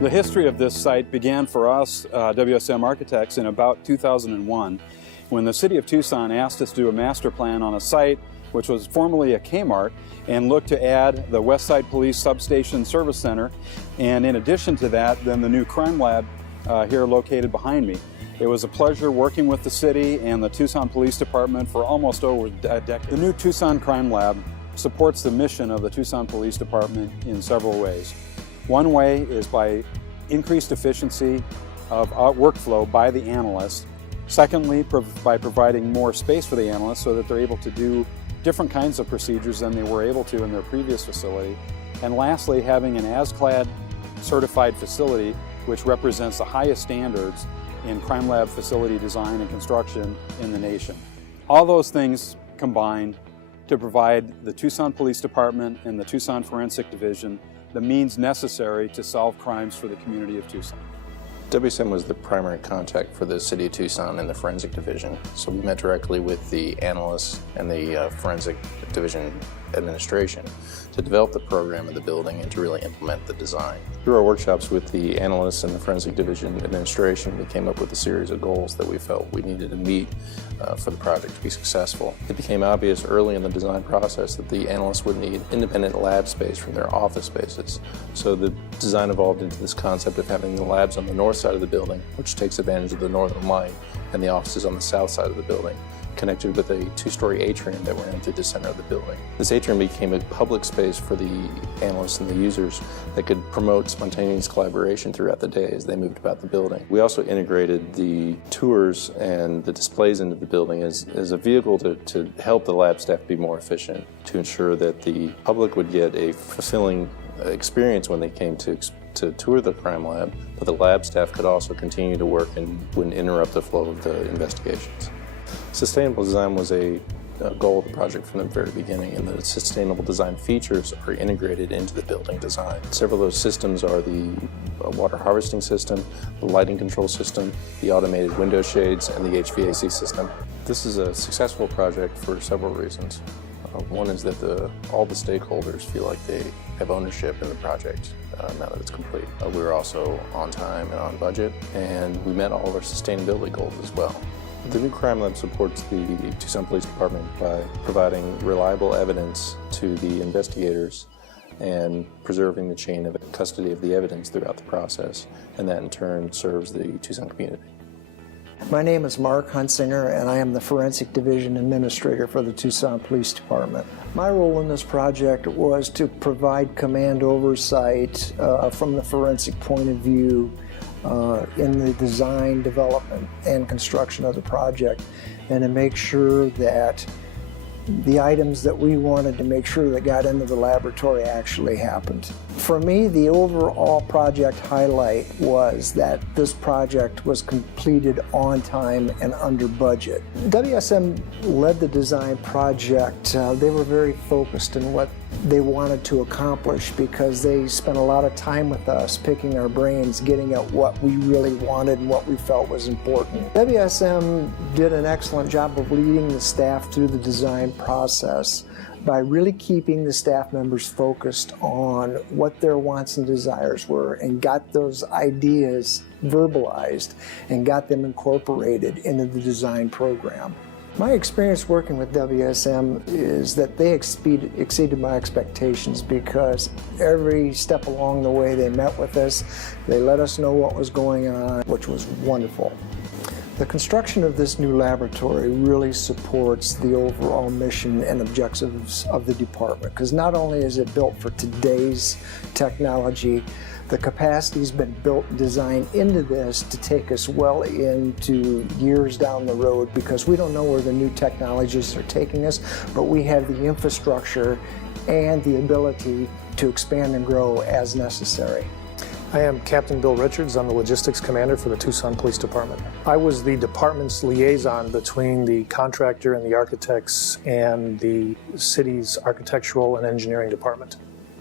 The history of this site began for us, WSM architects, in about 2001, when the City of Tucson asked us to do a master plan on a site which was formerly a Kmart and looked to add the West Side Police Substation Service Center, and in addition to that, then the new crime lab here located behind me. It was a pleasure working with the city and the Tucson Police Department for almost over a decade. The new Tucson Crime Lab supports the mission of the Tucson Police Department in several ways. One way is by increased efficiency of workflow by the analysts. Secondly, by providing more space for the analysts so that they're able to do different kinds of procedures than they were able to in their previous facility. And lastly, having an ASCLD certified facility which represents the highest standards in crime lab facility design and construction in the nation. All those things combined to provide the Tucson Police Department and the Tucson Forensic Division the means necessary to solve crimes for the community of Tucson. WSM was the primary contact for the City of Tucson and the Forensic Division, so we met directly with the analysts and the Forensic Division administration to develop the program of the building and to really implement the design. Through our workshops with the analysts and the Forensic Division administration, we came up with a series of goals that we felt we needed to meet for the project to be successful. It became obvious early in the design process that the analysts would need independent lab space from their office spaces. So the design evolved into this concept of having the labs on the north side of the building, which takes advantage of the northern light, and the offices on the south side of the building, connected with a two-story atrium that ran through the center of the building. This atrium became a public space for the analysts and the users that could promote spontaneous collaboration throughout the day as they moved about the building. We also integrated the tours and the displays into the building as a vehicle to help the lab staff be more efficient, to ensure that the public would get a fulfilling experience when they came to tour the crime lab, but the lab staff could also continue to work and wouldn't interrupt the flow of the investigations. Sustainable design was a goal of the project from the very beginning, and the sustainable design features are integrated into the building design. Several of those systems are the water harvesting system, the lighting control system, the automated window shades, and the HVAC system. This is a successful project for several reasons. One is that all the stakeholders feel like they have ownership in the project now that it's complete. We were also on time and on budget, and we met all of our sustainability goals as well. The new crime lab supports the Tucson Police Department by providing reliable evidence to the investigators and preserving the chain of custody of the evidence throughout the process, and that in turn serves the Tucson community. My name is Mark Hunsinger, and I am the Forensic Division Administrator for the Tucson Police Department. My role in this project was to provide command oversight from the forensic point of view in the design, development, and construction of the project, and to make sure that the items that we wanted to make sure that got into the laboratory actually happened. For me, the overall project highlight was that this project was completed on time and under budget. WSM led the design project. They were very focused in what they wanted to accomplish because they spent a lot of time with us picking our brains, getting at what we really wanted and what we felt was important. WSM did an excellent job of leading the staff through the design process by really keeping the staff members focused on what their wants and desires were and got those ideas verbalized and got them incorporated into the design program. My experience working with WSM is that they exceeded my expectations because every step along the way they met with us, they let us know what was going on, which was wonderful. The construction of this new laboratory really supports the overall mission and objectives of the department, because not only is it built for today's technology, the capacity's been built and designed into this to take us well into years down the road, because we don't know where the new technologies are taking us, but we have the infrastructure and the ability to expand and grow as necessary. I am Captain Bill Richards. I'm the Logistics Commander for the Tucson Police Department. I was the department's liaison between the contractor and the architects and the city's architectural and engineering department.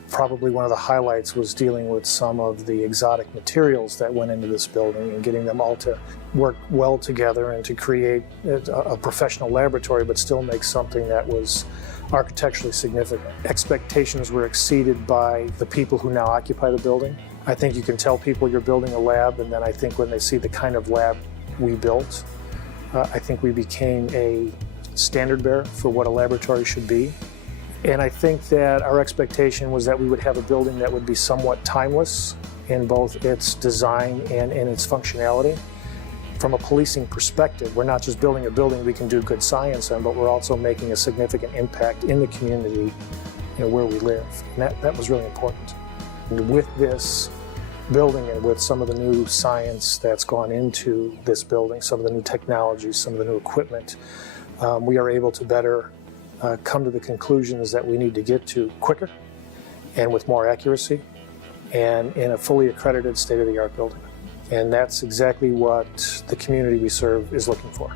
Probably one of the highlights was dealing with some of the exotic materials that went into this building and getting them all to work well together and to create a professional laboratory, but still make something that was architecturally significant. Expectations were exceeded by the people who now occupy the building. I think you can tell people you're building a lab, and then I think when they see the kind of lab we built, I think we became a standard bearer for what a laboratory should be. And I think that our expectation was that we would have a building that would be somewhat timeless in both its design and in its functionality. From a policing perspective, we're not just building a building we can do good science in, but we're also making a significant impact in the community, where we live. And that was really important. And with this building and with some of the new science that's gone into this building, some of the new technologies, some of the new equipment, we are able to better come to the conclusions that we need to get to quicker and with more accuracy and in a fully accredited state-of-the-art building. And that's exactly what the community we serve is looking for.